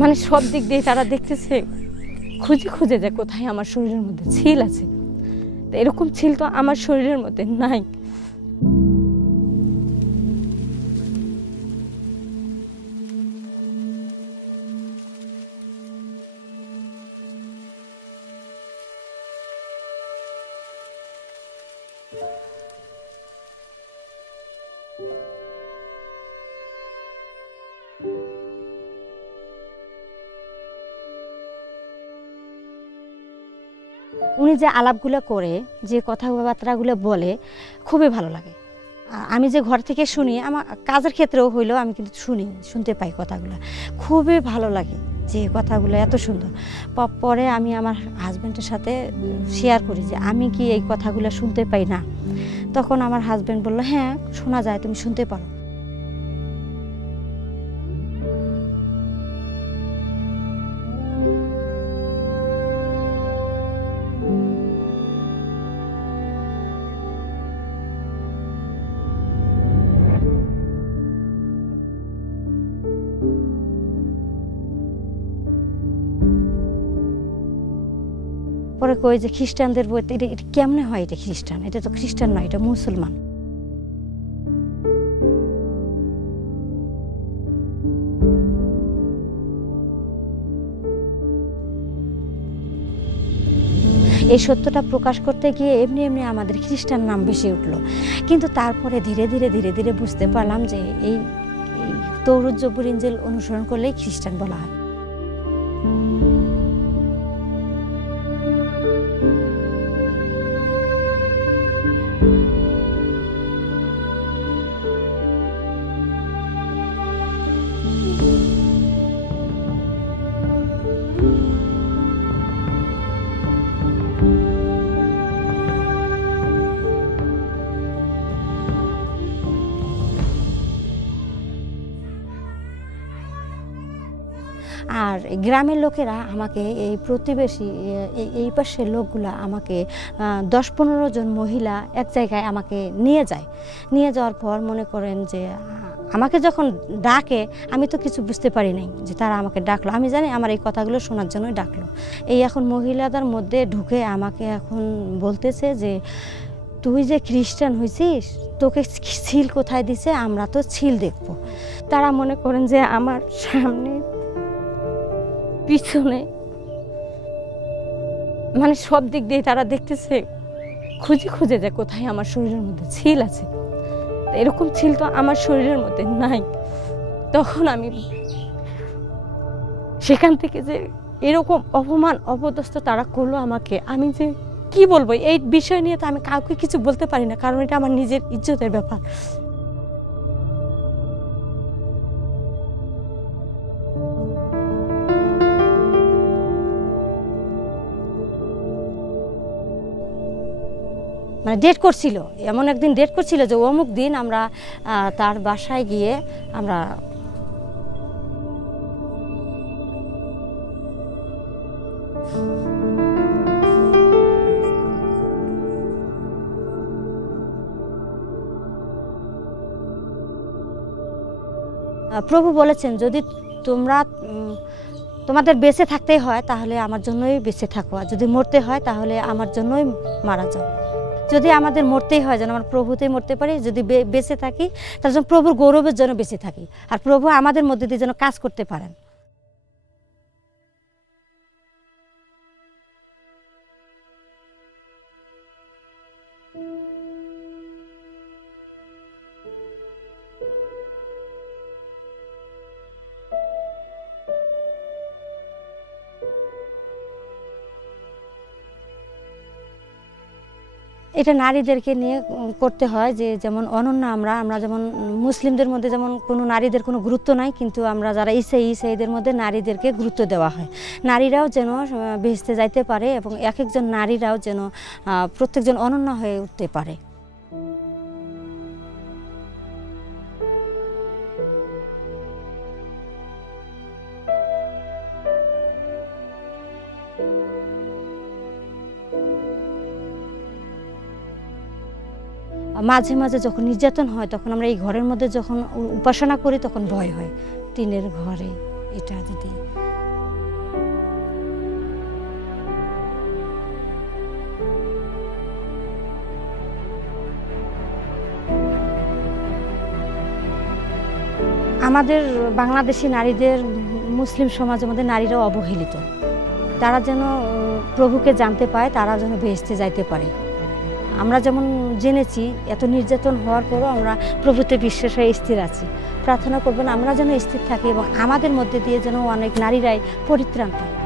মানে সব দিক দিয়ে তারা দেখতেছে, খুঁজে খুঁজে যে কোথায় আমার শরীরের মধ্যে ছিল আছে। এরকম ছিল তো আমার শরীরের মধ্যে নাই। উনি যে আলাপগুলো করে, যে কথাবার্তাগুলো বলে, খুবই ভালো লাগে। আমি যে ঘর থেকে শুনি, আমার কাজের ক্ষেত্রেও হইলেও আমি কিন্তু শুনতে পাই কথাগুলো, খুবই ভালো লাগে যে কথাগুলো এত সুন্দর। পরে আমি আমার হাজব্যান্ডের সাথে শেয়ার করি যে আমি কি এই কথাগুলো শুনতে পাই না। তখন আমার হাজব্যান্ড বলল, হ্যাঁ শোনা যায়, তুমি শুনতে পারো। পরে কই যে খ্রিস্টানদের বই, এটা কেমনে হয়? এটা খ্রিস্টান, এটা তো খ্রিস্টান নয়, এটা মুসলমান। এই সত্যটা প্রকাশ করতে গিয়ে এমনি এমনি আমাদের খ্রিস্টান নাম বেশি উঠলো। কিন্তু তারপরে ধীরে ধীরে ধীরে ধীরে বুঝতে পারলাম যে এই তৌরুজ জব্বুর ইনজিল অনুসরণ করলেই খ্রিস্টান বলা হয়। আর গ্রামের লোকেরা আমাকে, এই প্রতিবেশী এই পাশের লোকগুলা আমাকে 10-15 জন মহিলা এক জায়গায় আমাকে নিয়ে যায়। নিয়ে যাওয়ার পর মনে করেন যে আমাকে যখন ডাকে, আমি তো কিছু বুঝতে পারি নাই যে তারা আমাকে ডাকলো। আমি জানি আমার এই কথাগুলো শোনার জন্যই ডাকলো। এই এখন মহিলাদের মধ্যে ঢুকে আমাকে এখন বলতেছে যে তুই যে খ্রিস্টান হয়েছিস, তোকে ছিল কোথায় দিছে, আমরা তো ছিল দেখবো। তারা মনে করেন যে আমার সামনে পিছনে মানে সব দিক দিয়ে তারা দেখতেছে, খুঁজে খুঁজে যে কোথায় আমার শরীরের মধ্যে ছিল আছে। এরকম ছিল তো আমার শরীরের মধ্যে নাই। তখন আমি সেখান থেকে যে এরকম অপমান অপদস্থ তারা করলো আমাকে, আমি যে কি বলবো এই বিষয় নিয়ে, তো আমি কাউকে কিছু বলতে পারি না, কারণ এটা আমার নিজের ইজ্জতের ব্যাপার। মানে ডেট করছিল, এমন একদিন ডেট করছিল যে অমুক দিন আমরা তার বাসায় গিয়ে আমরা প্রভু বলেছেন যদি তোমাদের বেঁচে থাকতেই হয় তাহলে আমার জন্যই বেঁচে থাকো, আর যদি মরতে হয় তাহলে আমার জন্যই মারা যাও। যদি আমাদের মরতেই হয় যেন আমরা প্রভুতেই মরতে পারি, যদি বেঁচে থাকি তার জন্য প্রভুর গৌরবের জন্য বেঁচে থাকি, আর প্রভু আমাদের মধ্যে দিয়ে যেন কাজ করতে পারেন। এটা নারীদেরকে নিয়ে করতে হয়, যে যেমন অনন্য আমরা যেমন মুসলিমদের মধ্যে যেমন কোনো নারীদের কোনো গুরুত্ব নাই, কিন্তু আমরা যারা ইসাইদের মধ্যে নারীদেরকে গুরুত্ব দেওয়া হয়। নারীরাও যেন বেহেশতে যাইতে পারে এবং এক একজন নারীরাও যেন প্রত্যেকজন অনন্য হয়ে উঠতে পারে। মাঝে মাঝে যখন নির্যাতন হয় তখন আমরা এই ঘরের মধ্যে যখন উপাসনা করি তখন ভয় হয়। টিনের ঘরে এটা যদি আমাদের বাংলাদেশি নারীদের মুসলিম সমাজের মধ্যে নারীরা অবহেলিত, তারা যেন প্রভুকে জানতে পায়, তারা যেন বেহেশতে যাইতে পারে। আমরা যেমন জেনেছি এত নির্যাতন হওয়ার পরও আমরা প্রভুতে বিশ্বাস হয়ে স্থির আছি। প্রার্থনা করবেন আমরা যেন স্থির থাকি এবং আমাদের মধ্যে দিয়ে যেন অনেক নারীরাই পরিত্রাণ পায়।